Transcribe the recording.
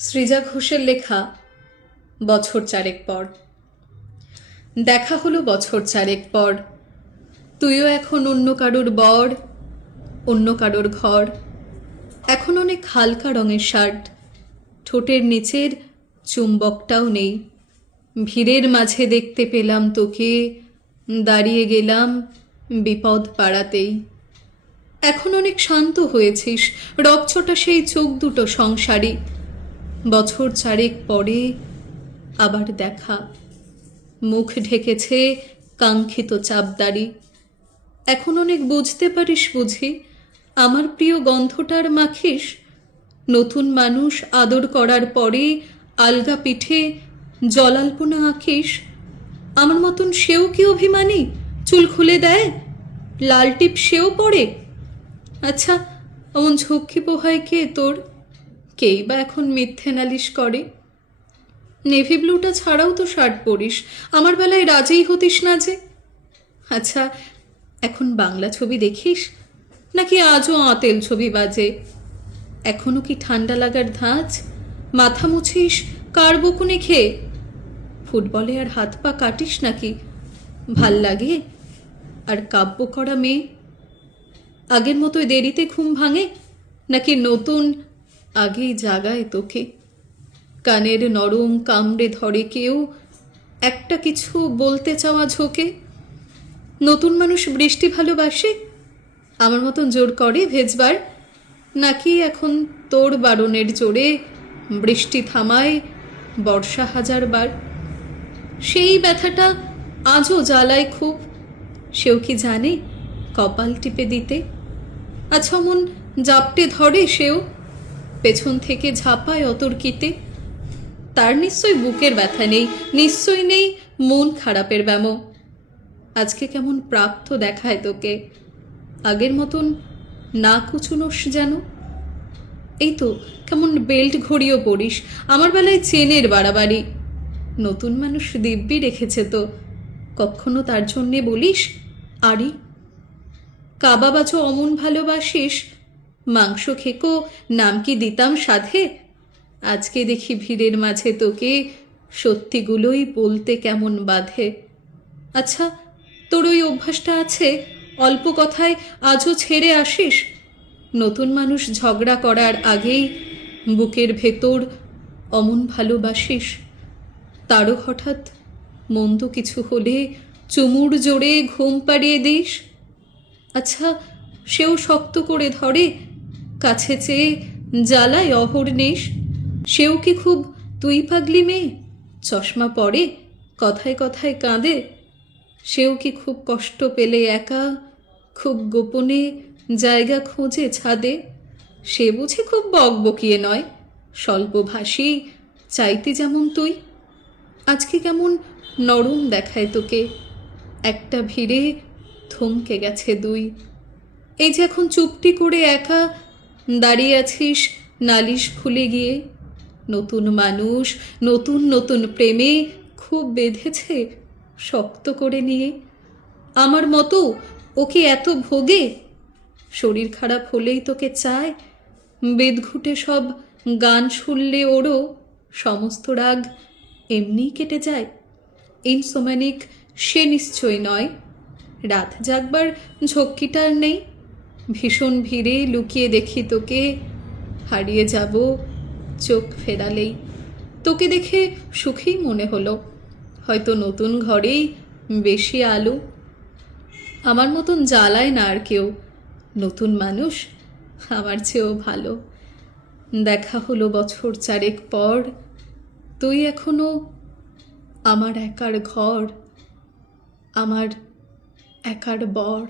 সৃজা ঘোষের লেখা বছর চারেক পর। দেখা হলো বছর চারেক পর, তুইও এখন অন্য কারোর বর, অন্য কারোর ঘর। এখন অনেক হালকা রঙের শার্ট, ঠোঁটের নিচের চুম্বকটাও নেই। ভিড়ের মাঝে দেখতে পেলাম তোকে, দাঁড়িয়ে গেলাম বিপদ পাড়াতেই। এখন অনেক শান্ত হয়েছিস, রকচটা সেই চোখ দুটো সংসারী। বছর চারেক পরে আবার দেখা, মুখ ঢেকেছে কাঙ্ক্ষিত চাপদাড়ি। এখন অনেক বুঝতে পারিস বুঝি, আমার প্রিয় গন্ধটার মাখিস। নতুন মানুষ আদর করার পরে আলগা পিঠে জলাল্পনা আঁকিস। আমার মতন সেও কি অভিমানী, চুল খুলে দেয়, লাল টিপ সেও পড়ে? আচ্ছা, এমন ঝক্কি পোহায় কে তোর? কেই বা এখন মিথ্যে নালিশ করে? নেভি ব্লুটা ছাড়াও তো শার্ট পরিস, আমার বেলায় রাজেই হতিস না যে। আচ্ছা, এখন বাংলা ছবি দেখিস নাকি আজও আঁতেল ছবি বাজে? এখনো কি ঠান্ডা লাগার ধাঁচ? মাথা মুছিস কার বকুনে খেয়ে? ফুটবলে আর হাত পা কাটিস নাকি? ভাল লাগে আর কাব্য করা মেয়ে? আগের মতোই দেরিতে ঘুম ভাঙে নাকি নতুন আগেই জাগায় তোকে? কানের নরম কামড়ে ধরে কেউ একটা কিছু বলতে চাওয়া ঝোঁকে? নতুন মানুষ বৃষ্টি ভালোবাসে, আমার মতন জোর করে ভেজবার? নাকি এখন তোর বারণের জোরে বৃষ্টি থামায় বর্ষা হাজারবার? সেই ব্যথাটা আজও জ্বালায় খুব, সেও কি জানে কপাল টিপে দিতে? আচ্ছা, মন জাপটে ধরে সেও, পেছন থেকে ঝাঁপায় অতর্কিতে। তার নিশ্চয়ই বুকের ব্যথা নেই, নিশ্চয়ই নেই মন খারাপের ব্যামো। আজকে কেমন প্রাপ্ত দেখায় তোকে, আগের মতন না কুচুনোস যেন। এই তো কেমন বেল্ট ঘড়িও পরিস, আমার বেলায় চেনের বাড়াবাড়ি। নতুন মানুষ দিব্যি রেখেছে তো, কখনো তার জন্যে বলিস আরি? কাবাবাচো অমন ভালোবাসিস, মাংস খেকো নাম কি দিতাম সাধে? আজকে দেখি ভিড়ের মাঝে তোকে সত্যিগুলোই বলতে কেমন বাধে। আচ্ছা, তোর ওই অভ্যাসটা আছে, অল্প কথায় আজও ছেড়ে আসিস? নতুন মানুষ ঝগড়া করার আগেই বুকের ভেতর অমন ভালোবাসিস? তারও হঠাৎ মন্দ কিছু হলে চুমুর জোরে ঘুম পাড়িয়ে দিস? আচ্ছা, সেও শক্ত করে ধরে, কাছে চেয়ে জ্বালায় অহর্নিশ? সেও কি খুব তুই পাগলি মেয়ে, চশমা পরে, কথায় কথায় কাঁদে? সেও কি খুব কষ্ট পেলে একা, খুব গোপনে জায়গা খোঁজে ছাদে? সে বুঝি খুব বকবকিয়ে নয়, স্বল্পভাষী, চাইতে যেমন তুই। আজকে কেমন নরম দেখায় তোকে, একটা ভিড়ে থমকে গেছে দুই। এই যে এখন চুপটি করে একা দাঁড়িয়ে আছিস নালিশ খুলে গিয়ে। নতুন মানুষ নতুন নতুন প্রেমে খুব বেঁধেছে শক্ত করে নিয়ে। আমার মতো ওকে এত ভোগে, শরীর খারাপ হলেই তোকে চায়, বেদঘুটে সব গান শুনলে ওরও সমস্ত রাগ এমনিই কেটে যায়। ইনসোম্যানিক সে নিশ্চয় নয়, রাত জাগবার ঝক্কিটার নেই। ভীষণ ভিড়ে লুকিয়ে দেখি তোকে, হারিয়ে যাব চোখ ফেরালেই। তোকে দেখে সুখী মনে হলো, হয়তো নতুন ঘরেই বেশি আলো। আমার মতন জ্বালায় না আর কেউ, নতুন মানুষ আমার চেয়েও ভালো। দেখা হলো বছর চারেক পর, তুই এখনো আমার একার ঘর, আমার একার বর।